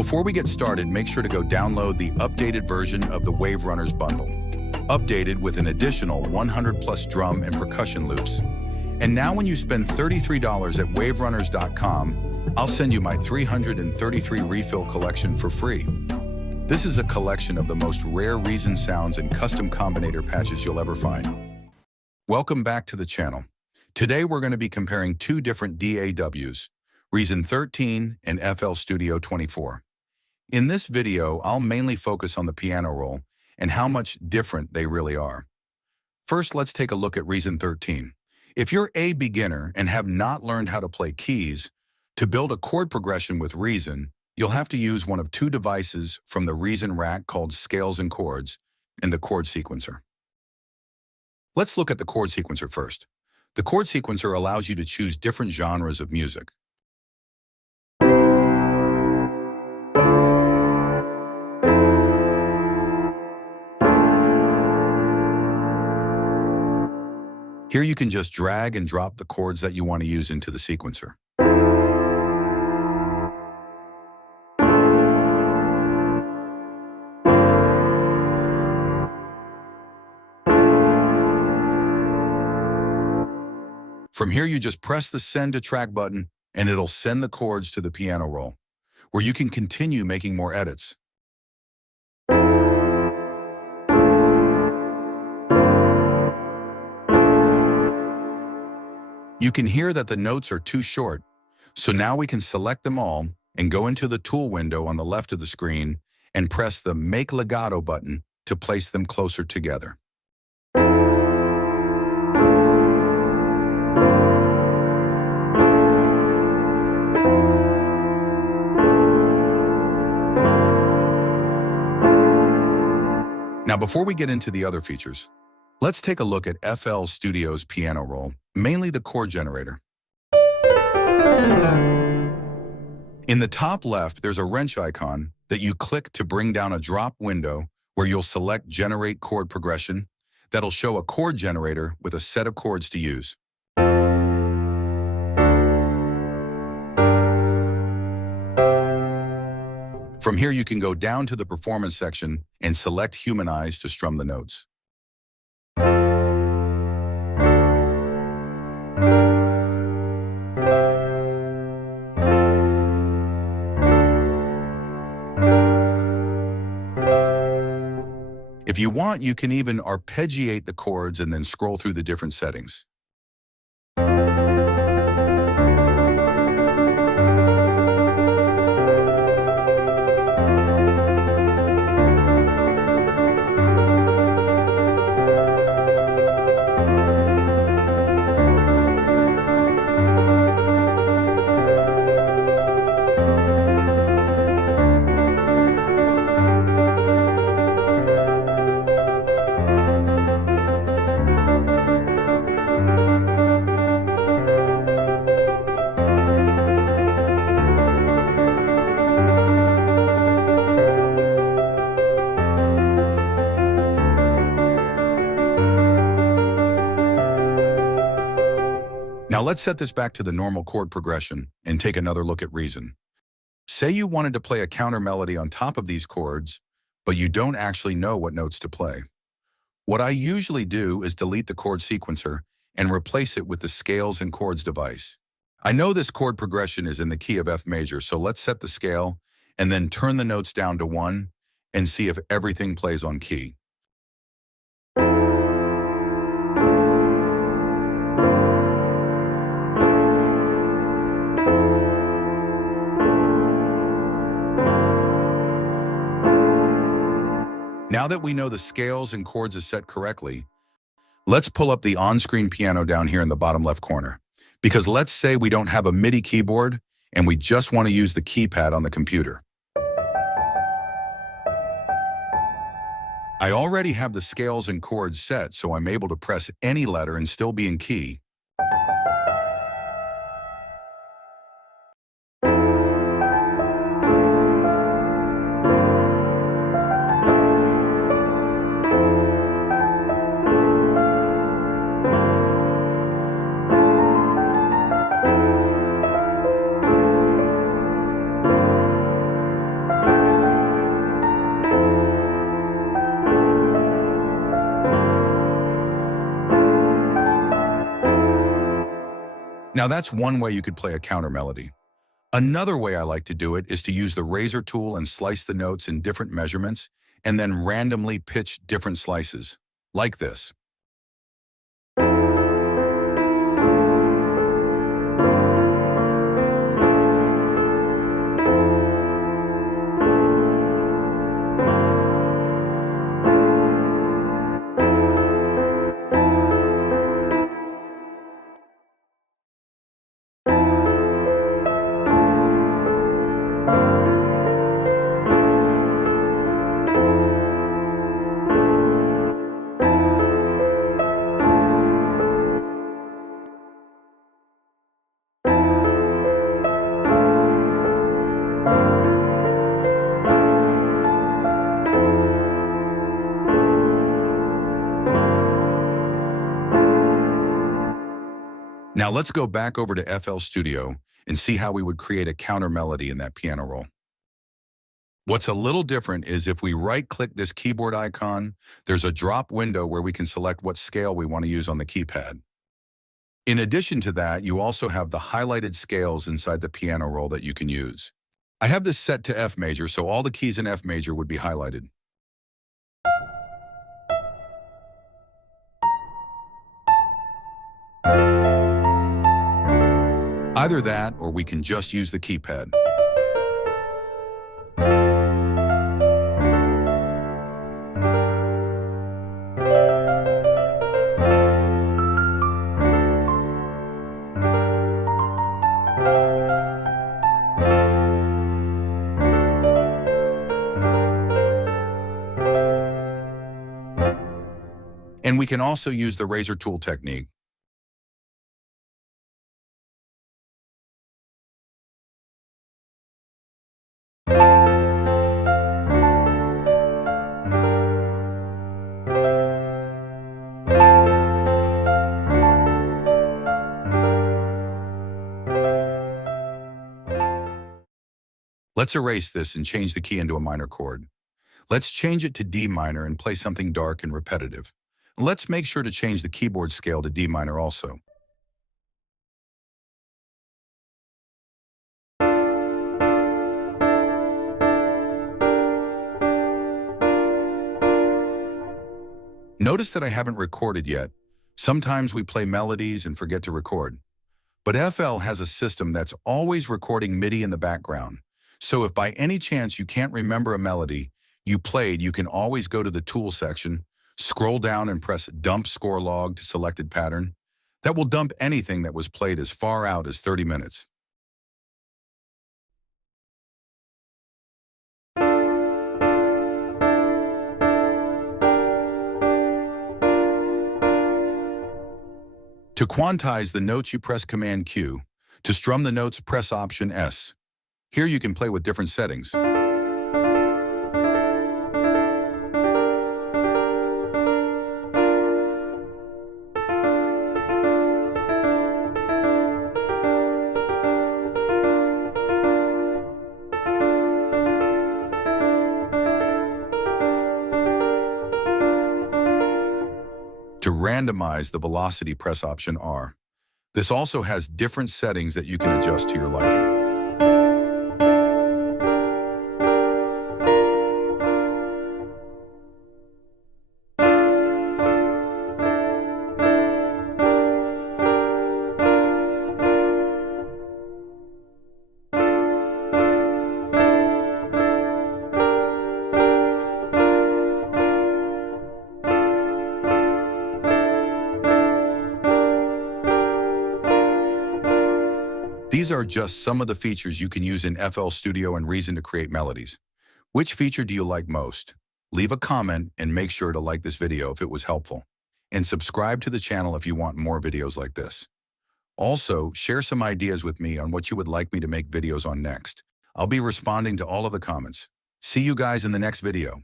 Before we get started, make sure to go download the updated version of the Wave Runners bundle, updated with an additional 100 plus drum and percussion loops. And now when you spend $33 at waverunners.com, I'll send you my 333 refill collection for free. This is a collection of the most rare Reason sounds and custom combinator patches you'll ever find. Welcome back to the channel. Today we're going to be comparing two different DAWs, Reason 13 and FL Studio 24. In this video, I'll mainly focus on the piano roll and how much different they really are. First, let's take a look at Reason 13. If you're a beginner and have not learned how to play keys, to build a chord progression with Reason, you'll have to use one of two devices from the Reason rack called Scales and Chords and the chord sequencer. Let's look at the chord sequencer first. The chord sequencer allows you to choose different genres of music. Here you can just drag and drop the chords that you want to use into the sequencer. From here, you just press the Send to Track button, and it'll send the chords to the piano roll, where you can continue making more edits. You can hear that the notes are too short, so now we can select them all and go into the tool window on the left of the screen and press the Make Legato button to place them closer together. Now, before we get into the other features, let's take a look at FL Studio's piano roll, mainly the chord generator. In the top left, there's a wrench icon that you click to bring down a drop window where you'll select Generate Chord Progression. That'll show a chord generator with a set of chords to use. From here, you can go down to the performance section and select Humanize to strum the notes. If you want, you can even arpeggiate the chords and then scroll through the different settings. Now let's set this back to the normal chord progression and take another look at Reason. Say you wanted to play a counter melody on top of these chords, but you don't actually know what notes to play. What I usually do is delete the chord sequencer and replace it with the Scales and Chords device. I know this chord progression is in the key of F major, so let's set the scale and then turn the notes down to 1 and see if everything plays on key. Now that we know the scales and chords is set correctly, let's pull up the on-screen piano down here in the bottom left corner. Because let's say we don't have a MIDI keyboard and we just want to use the keypad on the computer. I already have the scales and chords set, so I'm able to press any letter and still be in key. Now that's one way you could play a counter melody. Another way I like to do it is to use the razor tool and slice the notes in different measurements and then randomly pitch different slices, like this. Now let's go back over to FL Studio and see how we would create a counter melody in that piano roll. What's a little different is if we right-click this keyboard icon, there's a drop window where we can select what scale we want to use on the keypad. In addition to that, you also have the highlighted scales inside the piano roll that you can use. I have this set to F major, so all the keys in F major would be highlighted. Either that, or we can just use the keypad. And we can also use the razor tool technique. Let's erase this and change the key into a minor chord. Let's change it to D minor and play something dark and repetitive. Let's make sure to change the keyboard scale to D minor also. Notice that I haven't recorded yet. Sometimes we play melodies and forget to record. But FL has a system that's always recording MIDI in the background. So if by any chance you can't remember a melody you played, you can always go to the tool section, scroll down and press Dump Score Log to selected pattern. That will dump anything that was played as far out as 30 minutes. To quantize the notes, you press Command Q. To strum the notes, press Option S. Here you can play with different settings. To randomize the velocity, press Option R. This also has different settings that you can adjust to your liking. These are just some of the features you can use in FL Studio and Reason to create melodies. Which feature do you like most? Leave a comment and make sure to like this video if it was helpful. And subscribe to the channel if you want more videos like this. Also, share some ideas with me on what you would like me to make videos on next. I'll be responding to all of the comments. See you guys in the next video.